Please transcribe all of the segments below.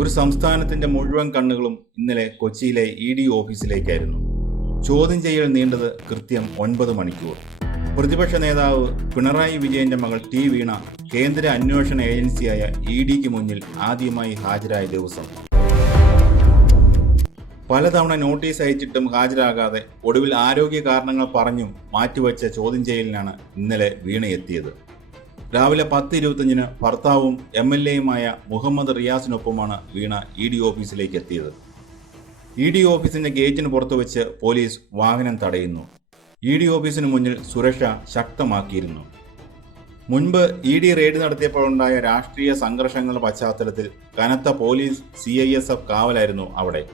ഒരു സംസ്ഥാനത്തിന്റെ മുഴുവൻ കണ്ണുകളും ഇന്നലെ കൊച്ചിയിലെ ഇ.ഡി. ഓഫീസിലേക്കായിരുന്നു. ചോദ്യം ചെയ്യൽ നീണ്ടത് കൃത്യം 9 മണിക്കൂർ. പ്രതിപക്ഷ നേതാവ് പിണറായി വിജയന്റെ മകൾ ടി വീണ കേന്ദ്ര അന്വേഷണ ഏജൻസിയായ ഇ.ഡിക്ക് മുന്നിൽ ആദ്യമായി ഹാജരായ ദിവസം. പലതവണ നോട്ടീസ് അയച്ചിട്ടും ഹാജരാകാതെ ഒടുവിൽ ആരോഗ്യ കാരണങ്ങൾ പറഞ്ഞും മാറ്റിവെച്ച ചോദ്യം ചെയ്യലിനാണ് ഇന്നലെ വീണ എത്തിയത്. രാവിലെ 10:25 ഭർത്താവും MLA-യുമായ മുഹമ്മദ് റിയാസിനൊപ്പമാണ് വീണ ഇ.ഡി. ഓഫീസിലേക്ക് എത്തിയത്. ഇ.ഡി. ഓഫീസിന്റെ ഗേറ്റിന് പുറത്തുവെച്ച് പോലീസ് വാഹനം തടയുന്നു. ഇ.ഡി. ഓഫീസിന് മുന്നിൽ സുരക്ഷ ശക്തമാക്കിയിരുന്നു. മുൻപ് ഇ.ഡി. റെയ്ഡ് നടത്തിയപ്പോഴുണ്ടായ രാഷ്ട്രീയ സംഘർഷങ്ങളുടെ പശ്ചാത്തലത്തിൽ കനത്ത പോലീസ് CISF കാവലായിരുന്നു അവിടെ.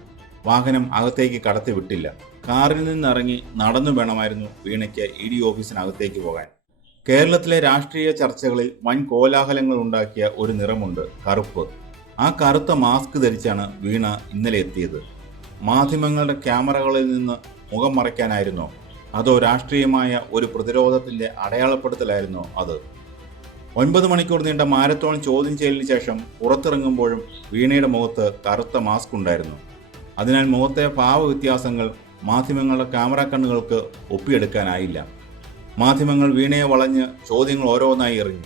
വാഹനം അകത്തേക്ക് കടത്തിവിട്ടില്ല. കാറിൽ നിന്നിറങ്ങി നടന്നു വേണമായിരുന്നു വീണയ്ക്ക് ഇ.ഡി. ഓഫീസിനകത്തേക്ക് പോകാൻ. കേരളത്തിലെ രാഷ്ട്രീയ ചർച്ചകളിൽ വൻ കോലാഹലങ്ങൾ ഉണ്ടാക്കിയ ഒരു നിറമുണ്ട്, കറുപ്പ്. ആ കറുത്ത മാസ്ക് ധരിച്ചാണ് വീണ ഇന്നലെ എത്തിയത്. മാധ്യമങ്ങളുടെ ക്യാമറകളിൽ നിന്ന് മുഖം മറയ്ക്കാനായിരുന്നോ, അതോ രാഷ്ട്രീയമായ ഒരു പ്രതിരോധത്തിന്റെ അടയാളപ്പെടുത്തലായിരുന്നോ അത്? 9 മണിക്കൂർ നീണ്ട മാരത്തോൺ ചോദ്യം ചെയ്യലിന് ശേഷം പുറത്തിറങ്ങുമ്പോഴും വീണയുടെ മുഖത്ത് കറുത്ത മാസ്ക് ഉണ്ടായിരുന്നു. അതിനാൽ മുഖത്തെ ഭാവവ്യത്യാസങ്ങൾ മാധ്യമങ്ങളുടെ ക്യാമറ കണ്ണുകൾക്ക് ഒപ്പിയെടുക്കാനായില്ല. മാധ്യമങ്ങൾ വീണയെ വളഞ്ഞ് ചോദ്യങ്ങൾ ഓരോന്നായി എറിഞ്ഞു.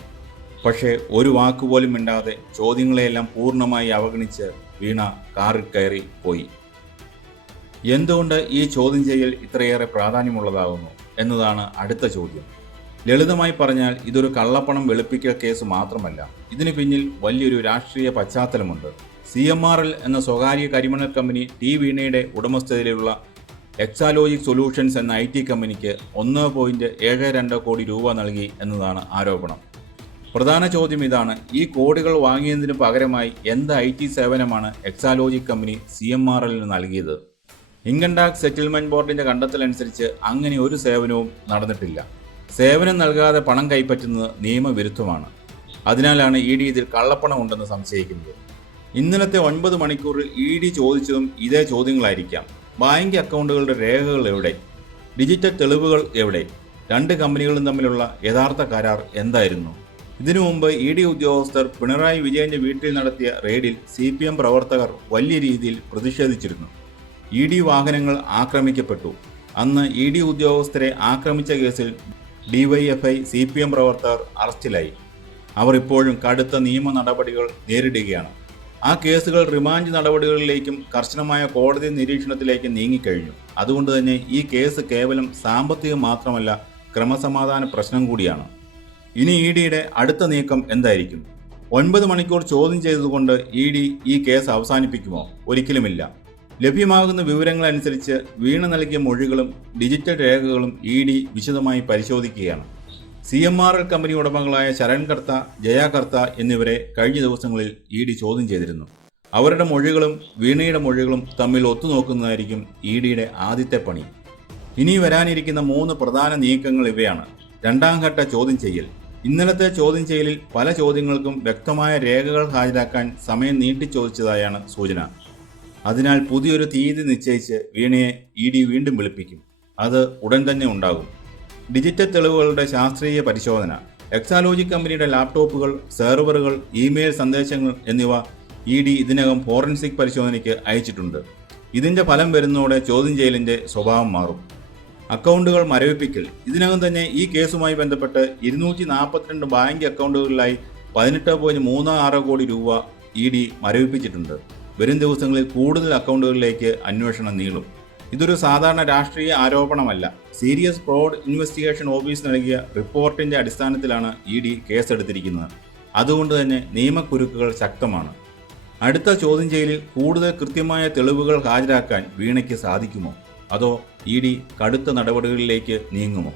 പക്ഷേ ഒരു വാക്കുപോലും മിണ്ടാതെ ചോദ്യങ്ങളെയെല്ലാം പൂർണ്ണമായി അവഗണിച്ച് വീണ കാറിൽ കയറി പോയി. എന്തുകൊണ്ട് ഈ ചോദ്യം ചെയ്യൽ ഇത്രയേറെ പ്രാധാന്യമുള്ളതാകുന്നു എന്നതാണ് അടുത്ത ചോദ്യം. ലളിതമായി പറഞ്ഞാൽ ഇതൊരു കള്ളപ്പണം വെളുപ്പിക്കൽ കേസ് മാത്രമല്ല. ഇതിന് പിന്നിൽ വലിയൊരു രാഷ്ട്രീയ പശ്ചാത്തലമുണ്ട്. CMRL എന്ന സ്വകാര്യ കരിമണൽ കമ്പനി ടി വീണയുടെ ഉടമസ്ഥതയിലുള്ള എക്സാലോജിക് സൊല്യൂഷൻസ് എന്ന IT കമ്പനിക്ക് 1.72 കോടി രൂപ നൽകി എന്നതാണ് ആരോപണം. പ്രധാന ചോദ്യം ഇതാണ്: ഈ കോടികൾ വാങ്ങിയതിന് പകരമായി എന്ത് IT സേവനമാണ് എക്സാലോജിക് കമ്പനി CMRLന് നൽകിയത്? ഇൻകം ടാക്സ് സെറ്റിൽമെന്റ് ബോർഡിന്റെ കണ്ടെത്തലനുസരിച്ച് അങ്ങനെ ഒരു സേവനവും നടന്നിട്ടില്ല. സേവനം നൽകാതെ പണം കൈപ്പറ്റുന്നത് നിയമവിരുദ്ധമാണ്. അതിനാലാണ് ഇ.ഡി. ഇതിൽ കള്ളപ്പണം ഉണ്ടെന്ന് സംശയിക്കുന്നത്. ഇന്നലത്തെ 9 മണിക്കൂറിൽ ഇ.ഡി. ചോദിച്ചതും ഇതേ ചോദ്യങ്ങളായിരിക്കാം. ബാങ്ക് അക്കൗണ്ടുകളുടെ രേഖകൾ എവിടെ? ഡിജിറ്റൽ തെളിവുകൾ എവിടെ? രണ്ട് കമ്പനികളും തമ്മിലുള്ള യഥാർത്ഥ കരാർ എന്തായിരുന്നു? ഇതിനു മുമ്പ് ഇ.ഡി. ഉദ്യോഗസ്ഥർ പിണറായി വിജയന്റെ വീട്ടിൽ നടത്തിയ റെയ്ഡിൽ CPM പ്രവർത്തകർ വലിയ രീതിയിൽ പ്രതിഷേധിച്ചിരുന്നു. ഇ.ഡി. വാഹനങ്ങൾ ആക്രമിക്കപ്പെട്ടു. അന്ന് ഇ.ഡി. ഉദ്യോഗസ്ഥരെ ആക്രമിച്ച കേസിൽ DYFI CPM പ്രവർത്തകർ അറസ്റ്റിലായി. അവർ ഇപ്പോഴും കടുത്ത നിയമ നടപടികൾ നേരിടുകയാണ്. ആ കേസുകൾ റിമാൻഡ് നടപടികളിലേക്കും കർശനമായ കോടതി നിരീക്ഷണത്തിലേക്കും നീങ്ങിക്കഴിഞ്ഞു. അതുകൊണ്ട് തന്നെ ഈ കേസ് കേവലം സാമ്പത്തികം മാത്രമല്ല, ക്രമസമാധാന പ്രശ്നം കൂടിയാണ്. ഇനി ഇ.ഡിയുടെ അടുത്ത നീക്കം എന്തായിരിക്കും? 9 മണിക്കൂർ ചോദ്യം ചെയ്തതുകൊണ്ട് ഇ.ഡി. ഈ കേസ് അവസാനിപ്പിക്കുമോ? ഒരിക്കലുമില്ല. ലഭ്യമാകുന്ന വിവരങ്ങളനുസരിച്ച് വീണ നൽകിയ മൊഴികളും ഡിജിറ്റൽ രേഖകളും ഇ.ഡി. വിശദമായി പരിശോധിക്കുകയാണ്. CMRL കമ്പനി ഉടമകളായ ശരൺ കർത്ത, ജയ കർത്ത എന്നിവരെ കഴിഞ്ഞ ദിവസങ്ങളിൽ ഇ.ഡി. ചോദ്യം ചെയ്തിരുന്നു. അവരുടെ മൊഴികളും വീണയുടെ മൊഴികളും തമ്മിൽ ഒത്തുനോക്കുന്നതായിരിക്കും ഇ.ഡിയുടെ ആദ്യത്തെ പണി. ഇനി വരാനിരിക്കുന്ന 3 പ്രധാന നീക്കങ്ങൾ ഇവയാണ്. രണ്ടാം ഘട്ട ചോദ്യം ചെയ്യൽ. ഇന്നലത്തെ ചോദ്യം ചെയ്യലിൽ പല ചോദ്യങ്ങൾക്കും വ്യക്തമായ രേഖകൾ ഹാജരാക്കാൻ സമയം നീട്ടിച്ചോദിച്ചതായാണ് സൂചന. അതിനാൽ പുതിയൊരു തീയതി നിശ്ചയിച്ച് വീണയെ ഇ.ഡി. വീണ്ടും വിളിപ്പിക്കും. അത് ഉടൻ തന്നെ ഉണ്ടാകും. ഡിജിറ്റൽ തെളിവുകളുടെ ശാസ്ത്രീയ പരിശോധന. എക്സാലോജിക് കമ്പനിയുടെ ലാപ്ടോപ്പുകൾ, സെർവറുകൾ, ഇമെയിൽ സന്ദേശങ്ങൾ എന്നിവ ഇ.ഡി. ഇതിനകം ഫോറൻസിക് പരിശോധനയ്ക്ക് അയച്ചിട്ടുണ്ട്. ഇതിന്റെ ഫലം വരുന്നതോടെ ചോദ്യം ചെയ്യലിന്റെ സ്വഭാവം മാറും. അക്കൗണ്ടുകൾ മരവിപ്പിക്കൽ. ഇതിനകം തന്നെ ഈ കേസുമായി ബന്ധപ്പെട്ട് 242 ബാങ്ക് അക്കൗണ്ടുകളിലായി 18.36 കോടി രൂപ ഇ.ഡി. മരവിപ്പിച്ചിട്ടുണ്ട്. വരും ദിവസങ്ങളിൽ കൂടുതൽ അക്കൗണ്ടുകളിലേക്ക് അന്വേഷണം നീളും. ഇതൊരു സാധാരണ രാഷ്ട്രീയ ആരോപണമല്ല. സീരിയസ് ഫ്രോഡ് ഇൻവെസ്റ്റിഗേഷൻ ഓഫീസ് നൽകിയ റിപ്പോർട്ടിന്റെ അടിസ്ഥാനത്തിലാണ് ഇ.ഡി. കേസെടുത്തിരിക്കുന്നത്. അതുകൊണ്ട് തന്നെ നിയമക്കുരുക്കുകൾ ശക്തമാണ്. അടുത്ത ചോദ്യം ചെയ്യലിൽ കൂടുതൽ കൃത്യമായ തെളിവുകൾ ഹാജരാക്കാൻ വീണയ്ക്ക് സാധിക്കുമോ? അതോ ഇ.ഡി. കടുത്ത നടപടികളിലേക്ക് നീങ്ങുമോ?